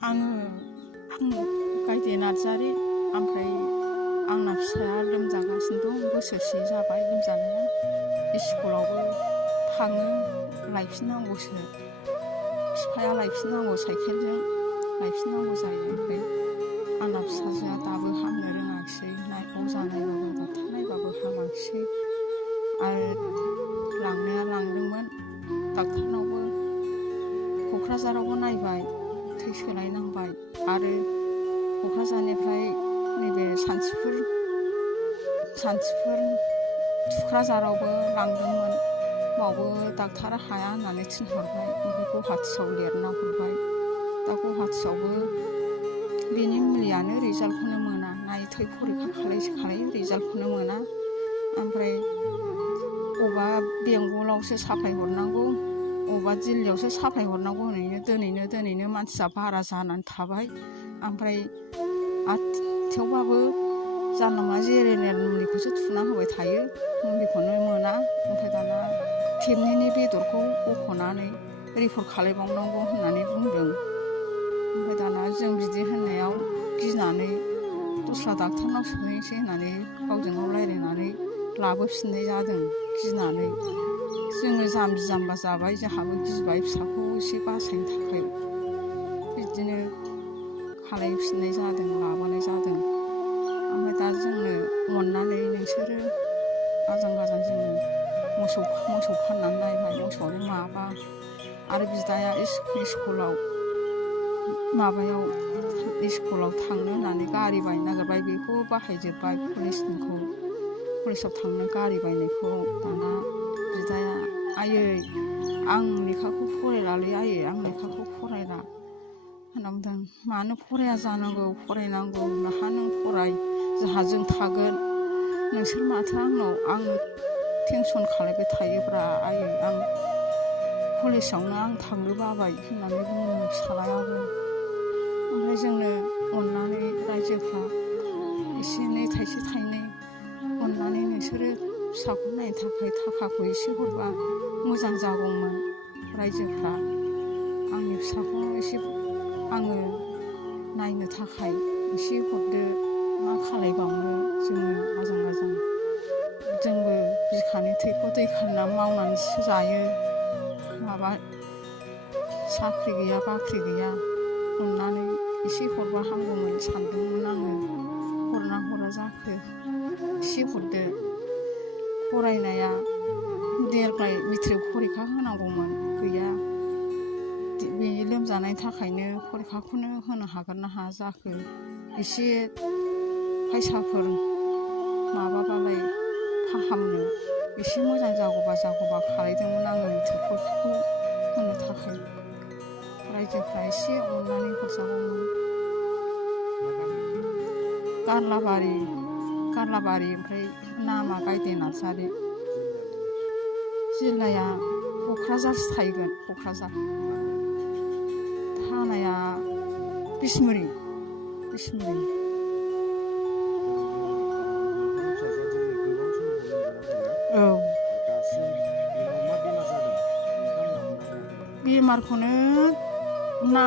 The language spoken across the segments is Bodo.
आङो गायदे नार्जारि ओमफ्राय आंना फिसाया लोमजागासिनो दं बोसोरसे जाबाय लोमजानाया स्कुलावबो थाङो लायफिननांगौसो बिफाया लायफिननांगौ साइकेलजों लायफिननांगौ जायो ओमफ्राय आंना फिसाजोआ दाबो हामनो रोङाखिसै अजा नायबाबो डक्टर नायबाबो हामाखिसै आरो लांनाया लांदोंमोन डक्टरनावबो क'क्राझारावबो नायबाय थै सोलायनांबाय आरो क'क्राझारनिफ्राय नैबे सान्तिपुर थुक्राझारावबो लांदोंमोन बावबो डक्टरा हाया होननानै थिनहरबाय ओमफ्राय गुवाहाटियाव लिरना हरबाय दा गुवाहाटियावबो बेनि मुलियानो रिजाल्टखौनो मोना नाय थै फरिखा खालाय रिजाल्टखौनो मोना ओमफ्राय अबेबा बेंगलावसो साप्लाय हरनांगौ अबेबा दिल्लीयावसो साप्लाय हरनांगौ दोनैनो मानसिया बारा जानानै थाबाय ओमफ्राय थेवबाबो जानला मोनला जेनेरेल मुलिखौसो थुना होबाय थायो मुलिखौनो मोना ओमफ्राय दाना किडनिनि बेदरखौ बख'नानै रिपर्ट खालामबावनांगौ होननानै बुंदों ओमफ्राय दाना जों बिदि होननायाव गिनानै दस्रा डक्टरनाव सोहैनोसै होननानै गावजों गाव रायज्लायनानै लाबोफिननाय जादों गिनानै जोङो जाम्बि जाम्बा जाबाय जोंहाबो गिबाय फिसाखौ एसे बासायनो थाखाय बिदिनो खालायफिननाय जादों लाबोनाय जादों ओमफ्राय दा जोंनो अननानै नोंसोरो आजां गाजां जोङो मोसौ फाननानै नायबाय मोसौआबो माबा आरो बिदाया स्कुलाव थांनो होननानै गारि बायनो नागिरबाय बेखौबो बाहायजोब्बाय पुलिसाव थांनो गारि बायनायखौ दाना बिदाया आयै आं लेखाखौ फरायलालै आयै आं लेखाखौ फरायला होनना बुंदों मानो फराया जानांगौ फरायनांगौ नोंहा नों फराय जों थागोन नोंसोर माथो आंनो टेनसन खालायबाय थायोब्रा आयै आं कलेजावनो आं थांनो बाबाय होननानै बुङो फिसालायाबो ओमफ्राय जोंनो अननानै रायजोफ्रा एसे एनै थाइसे थाइनै अननानै नोंसोरो फिसाखौ नायनो थाखाय थाखाखौ एसे हरबा मोजां जागौमोन रायजोफ्रा आंनि फिसाखौ एसे आङो नायनो थाखाय एसे हरदो मा खालायबावनो जोङो आजां गाजां जोंबो बिखानि थैखौ दै खालामनानै मावनानैसो जायो माबा साख्रि गैया बाख्रि गैया अननानै एसे हरबा हामगौमोन सानदोंमोन आङो हरना हरा जाखो एसे हरदो फरायनाया देग्लाय मेट्रिक फरिखा होनांगौमोन गैया बे लोमजानायनि थाखायनो फरिखाखौनो होनो हागोन ना हाया जाखो एसे फैसाफोर माबाबालाय फाहामनो एसे मोजां जागौबा खालायदोंमोन आङो मेट्रिक फरिखाखौ होनो थाखाय रायजोफ्रा एसे अननानै हरजागौमोन गारलाबारि ओमफ्राय नामा गायदे नार्जारि जिल्लाया क'क्राझारसो थाहैगोन क'क्राझार थानाया बिसमुरि औ बेमारखौनो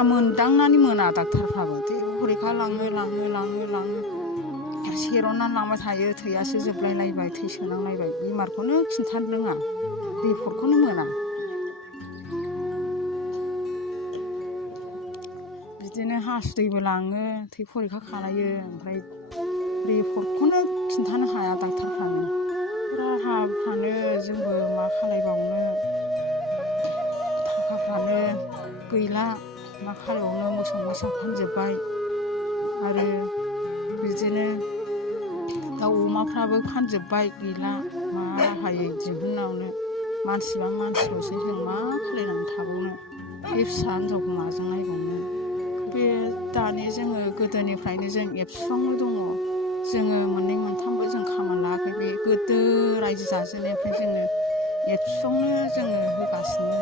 मोनदांनानै मोना डाक्टारफ्राबो फरिखा लाङो सेर'नानै लांबाय थायो थैयासो जोबलायलायबाय थै सोनांलायबाय बेमारखौनो खिन्थानो रोङा रिपर्टखौनो मोना बिदिनो हासुदैबो लाङो थै फरिखा खालायो ओमफ्राय रिपर्टखौनो खिन्थानो हाया डाक्टारफ्रानो राहाफ्रानो जोंबो मा खालायबावनो थाखाफ्रानो गैला मा खालायबावनो मोसौ मोसा फानजोब्बाय आरो बिदिनो दाउ अमाफ्राबो फानजोब्बाय गैला मा राहायै दिहुननावनो मानसिबा मानसिल'सै जों मा खालायनानै थाबावनो बे फिसा हिनजावखौ माजों नायबावनो बे दानि जोङो गोदोनिफ्रायनो जों एबसुआवनो दङ जोङो मोननै मोनथामबो जों खामानि लायाखै बे गोदो रायजो जाजेननायनिफ्राय जोङो एबसुआवनो जोङो होगासिनो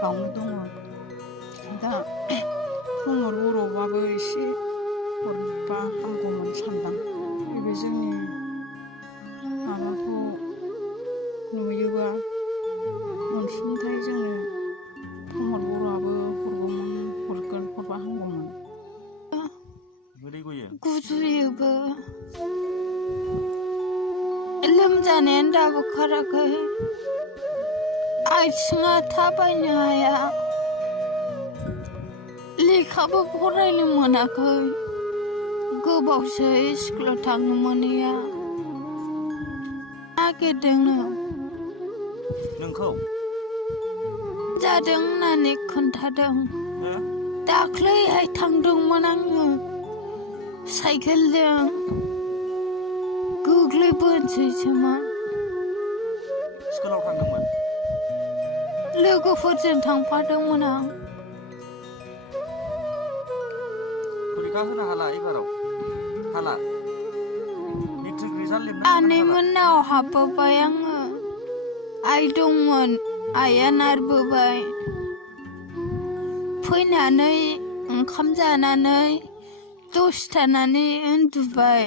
बावनो दङ दा प्रमद बर'बाबो एसे हरबा हामगौमोन सानदां बे जोंनि माबाखौ नुयोबा अनसुंथाइ जोंनो प्रमद बर'आबो हरबा हामगौमोन गुजुयोबो लोमजानायानो दाबो खाराखै आथिङा थाबायनो हाया लेखाबो फरायनो मोनाखै गोबावसै स्कुलाव थांनो मोनैया नागिरदों नोंखौ जादों होननानै खोन्थादों दाख्लैहाय थांदोंमोन आङो साइकेलजों गोग्लैबोनोसैसोमोन स्कुलाव थांदोंमोन लोगोफोरजों थांफादोंमोन आं परिखा होनो हाला एबाराव हाला मेट्रिक रिजाल्ट लिरनो हाला आनैमोननाव हाबबोबाय आङो आइ दंमोन आइया नारबोबाय फैनानै ओंखाम जानानै दसे थानानै उन्दुबाय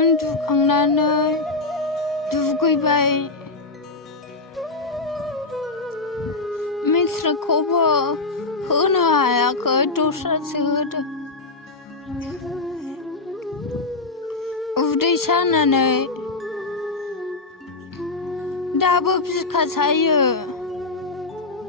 उन्दुखांनानै दुगैबाय मेट्रिकखौबो होनो हायाखै दस्रासो होदों उदै सानानै दाबो बिखा सायो